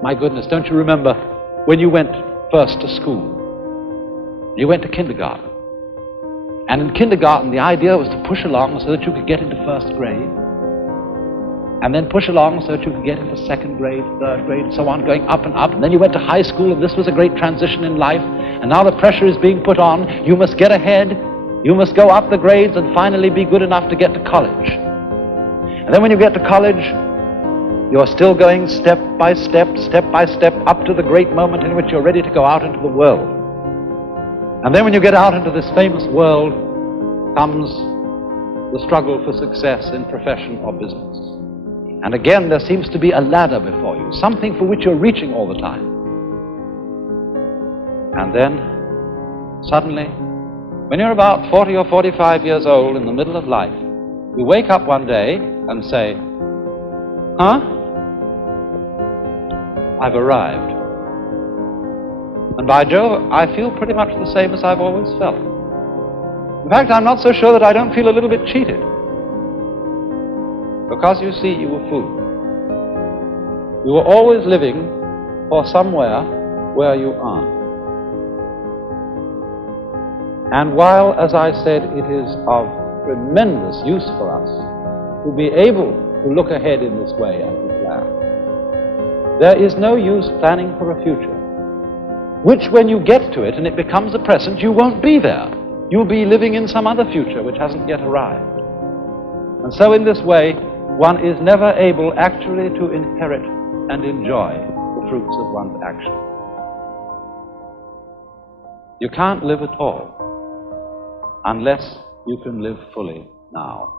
My goodness, don't you remember when you went first to school? You went to kindergarten. And in kindergarten, the idea was to push along so that you could get into first grade, and then push along so that you could get into second grade, third grade, and so on, going up and up. And then you went to high school, and this was a great transition in life. And now the pressure is being put on. You must get ahead. You must go up the grades and finally be good enough to get to college. And then when you get to college, you're still going step by step, up to the great moment in which you're ready to go out into the world. And then when you get out into this famous world comes the struggle for success in profession or business. And again, there seems to be a ladder before you, something for which you're reaching all the time. And then, suddenly, when you're about 40 or 45 years old in the middle of life, you wake up one day and say, huh? I've arrived. And by Jove, I feel pretty much the same as I've always felt. In fact, I'm not so sure that I don't feel a little bit cheated. Because you see, you were fooled. You were always living for somewhere where you aren't. And while, as I said, it is of tremendous use for us to be able to look ahead in this way and to plan, there is no use planning for a future, which when you get to it and it becomes a present, you won't be there. You'll be living in some other future which hasn't yet arrived. And so in this way, one is never able actually to inherit and enjoy the fruits of one's action. You can't live at all unless you can live fully now.